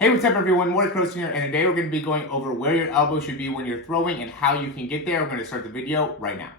Hey, what's up everyone? Morey Croson here, and today we're going to be going over where your elbow should be when you're throwing and how you can get there. We're going to start the video right now.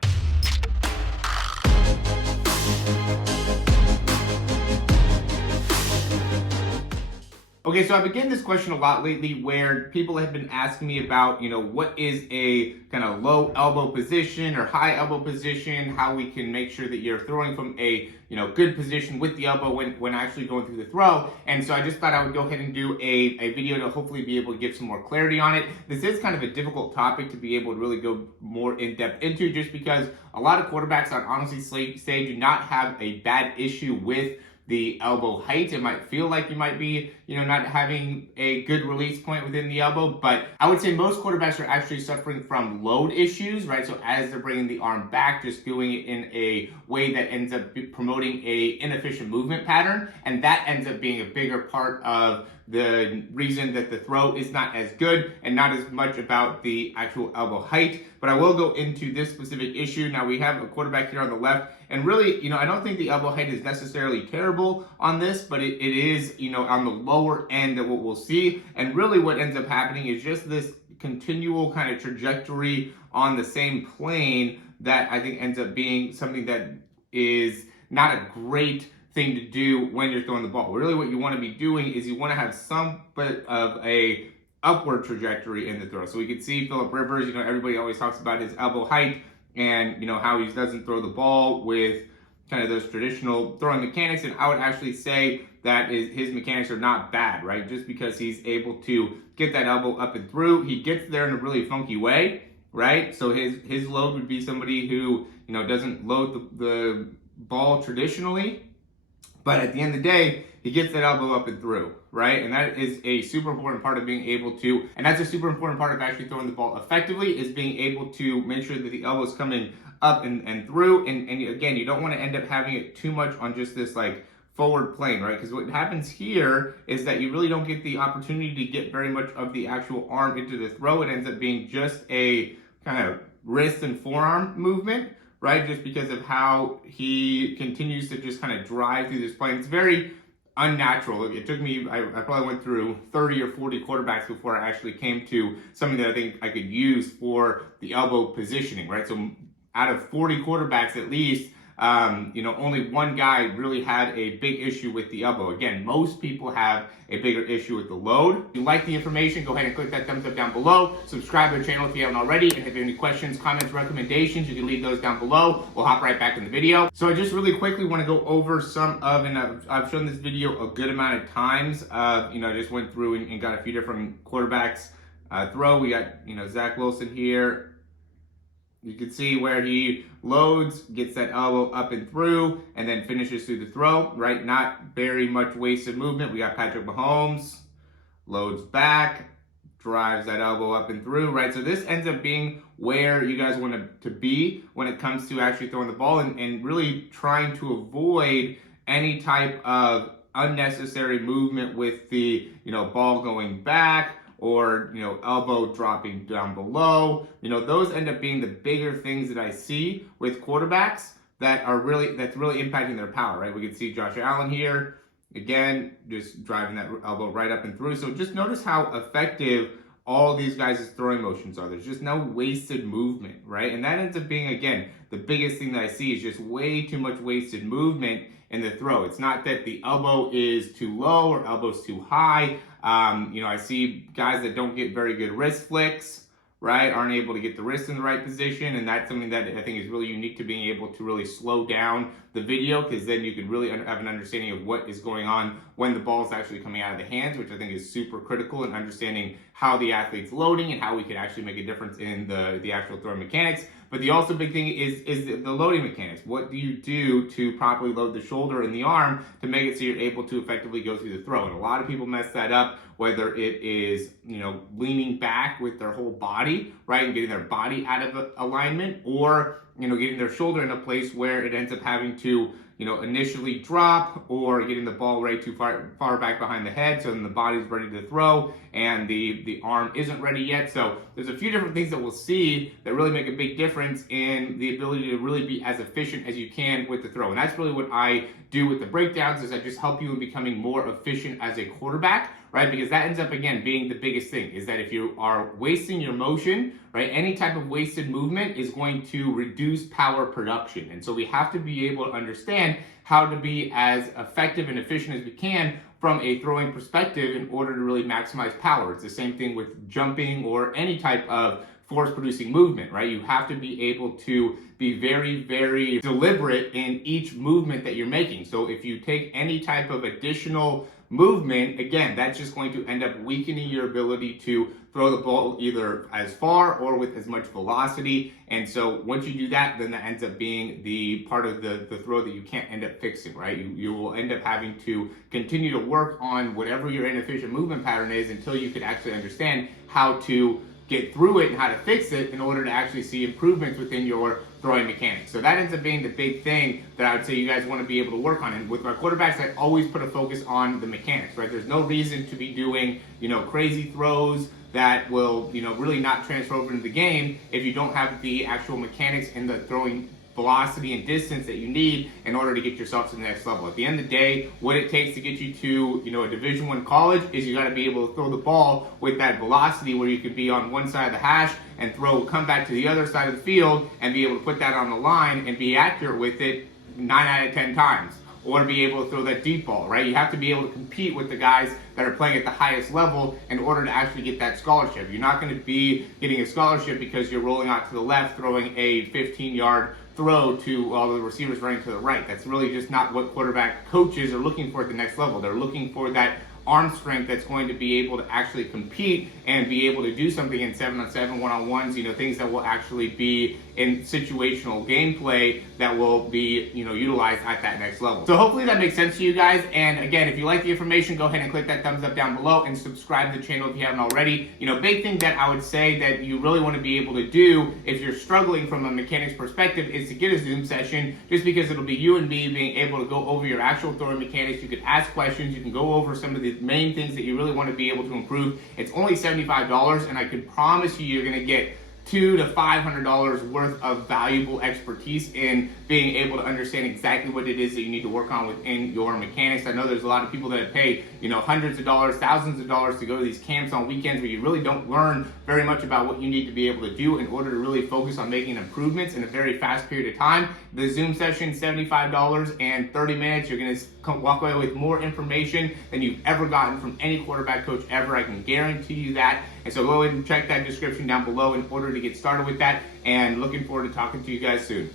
Okay, so I've been getting this question a lot lately where people have been asking me about, what is a kind of low elbow position or high elbow position, how we can make sure that you're throwing from a, good position with the elbow when actually going through the throw. And so I just thought I would go ahead and do a video to hopefully be able to give some more clarity on it. This is kind of a difficult topic to be able to really go more in depth into, just because a lot of quarterbacks, I'd honestly say, do not have a bad issue with the elbow height. It might feel like you might be, not having a good release point within the elbow, but I would say most quarterbacks are actually suffering from load issues, right? So as they're bringing the arm back, just doing it in a way that ends up promoting a inefficient movement pattern, and that ends up being a bigger part of the reason that the throw is not as good and not as much about the actual elbow height. But I will go into this specific issue. Now we have a quarterback here on the left, and really, I don't think the elbow height is necessarily terrible on this, but it is, on the lower end of what we'll see. And really what ends up happening is just this continual kind of trajectory on the same plane that I think ends up being something that is not a great thing to do when you're throwing the ball. Really what you want to be doing is you want to have some bit of a upward trajectory in the throw. So we can see Phillip Rivers, everybody always talks about his elbow height and how he doesn't throw the ball with kind of those traditional throwing mechanics. And I would actually say that his mechanics are not bad, right? Just because he's able to get that elbow up and through, he gets there in a really funky way, right? So his load would be somebody who doesn't load the ball traditionally, but at the end of the day, he gets that elbow up and through, right? And that is a super important part of being able to, and that's a super important part of actually throwing the ball effectively, is being able to make sure that the elbow is coming up and through. And again, you don't want to end up having it too much on just this like forward plane, right? Because what happens here is that you really don't get the opportunity to get very much of the actual arm into the throw. It ends up being just a kind of wrist and forearm movement, right? Just because of how he continues to just kind of drive through this plane. It's very unnatural. It took me, I probably went through 30 or 40 quarterbacks before I actually came to something that I think I could use for the elbow positioning, right? So out of 40 quarterbacks at least, only one guy really had a big issue with the elbow. Again, most people have a bigger issue with the load. If you like the information, go ahead and click that thumbs up down below. Subscribe to the channel if you haven't already. And if you have any questions, comments, recommendations, you can leave those down below. We'll hop right back in the video. So I just really quickly want to go over some of, and I've shown this video a good amount of times. I just went through and got a few different quarterbacks throw. We got, Zach Wilson here. You can see where he loads, gets that elbow up and through, and then finishes through the throw, right? Not very much wasted movement. We got Patrick Mahomes, loads back, drives that elbow up and through, right? So this ends up being where you guys want to be when it comes to actually throwing the ball and really trying to avoid any type of unnecessary movement with the, ball going back, or elbow dropping down below. Those end up being the bigger things that I see with quarterbacks that's really impacting their power, right? We can see Josh Allen here again, just driving that elbow right up and through. So just notice how effective all these guys' throwing motions are. There's just no wasted movement, right? And that ends up being, again, the biggest thing that I see is just way too much wasted movement in the throw. It's not that the elbow is too low or elbow's too high. I see guys that don't get very good wrist flicks, right? Aren't able to get the wrist in the right position. And that's something that I think is really unique to being able to really slow down the video, because then you can really have an understanding of what is going on when the ball is actually coming out of the hands, which I think is super critical in understanding how the athlete's loading and how we can actually make a difference in the actual throw mechanics. But the also big thing is the loading mechanics. What do you do to properly load the shoulder and the arm to make it so you're able to effectively go through the throw? And a lot of people mess that up, whether it is, leaning back with their whole body, right, and getting their body out of alignment, or, getting their shoulder in a place where it ends up having to, initially drop, or getting the ball way too far back behind the head, so then the body's ready to throw and the arm isn't ready yet. So there's a few different things that we'll see that really make a big difference in the ability to really be as efficient as you can with the throw. And that's really what I do with the breakdowns, is I just help you in becoming more efficient as a quarterback, right? Because that ends up, again, being the biggest thing, is that if you are wasting your motion, right, any type of wasted movement is going to reduce power production. And so we have to be able to understand how to be as effective and efficient as we can from a throwing perspective in order to really maximize power. It's the same thing with jumping or any type of force producing movement, right? You have to be able to be very, very deliberate in each movement that you're making. So if you take any type of additional movement, again, that's just going to end up weakening your ability to throw the ball either as far or with as much velocity. And so once you do that, then that ends up being the part of the throw that you can't end up fixing, right? You will end up having to continue to work on whatever your inefficient movement pattern is until you can actually understand how to get through it and how to fix it in order to actually see improvements within your throwing mechanics. So that ends up being the big thing that I would say you guys want to be able to work on. And with my quarterbacks, I always put a focus on the mechanics, right? There's no reason to be doing, crazy throws that will, really not transfer over into the game if you don't have the actual mechanics and the throwing velocity and distance that you need in order to get yourself to the next level. At the end of the day, what it takes to get you to, a Division I college is you got to be able to throw the ball with that velocity where you could be on one side of the hash and come back to the other side of the field and be able to put that on the line and be accurate with it 9 out of 10 times. Or be able to throw that deep ball, right? You have to be able to compete with the guys that are playing at the highest level in order to actually get that scholarship. You're not going to be getting a scholarship because you're rolling out to the left, throwing a 15-yard throw to all the receivers running to the right. That's really just not what quarterback coaches are looking for at the next level. They're looking for that arm strength that's going to be able to actually compete and be able to do something in 7-on-7, 1-on-1s, things that will actually be in situational gameplay that will be, utilized at that next level. So hopefully that makes sense to you guys. And again, if you like the information, go ahead and click that thumbs up down below and subscribe to the channel if you haven't already. Big thing that I would say that you really want to be able to do if you're struggling from a mechanics perspective is to get a Zoom session, just because it'll be you and me being able to go over your actual throwing mechanics. You can ask questions, you can go over some of the main things that you really want to be able to improve. It's only $75, and I can promise you're going to get $200 to $500 worth of valuable expertise in being able to understand exactly what it is that you need to work on within your mechanics. I know there's a lot of people that pay, hundreds of dollars, thousands of dollars to go to these camps on weekends where you really don't learn very much about what you need to be able to do in order to really focus on making improvements in a very fast period of time. The Zoom session, $75 and 30 minutes. You're going to walk away with more information than you've ever gotten from any quarterback coach ever. I can guarantee you that. And so go ahead and check that description down below in order to get started with that. And looking forward to talking to you guys soon.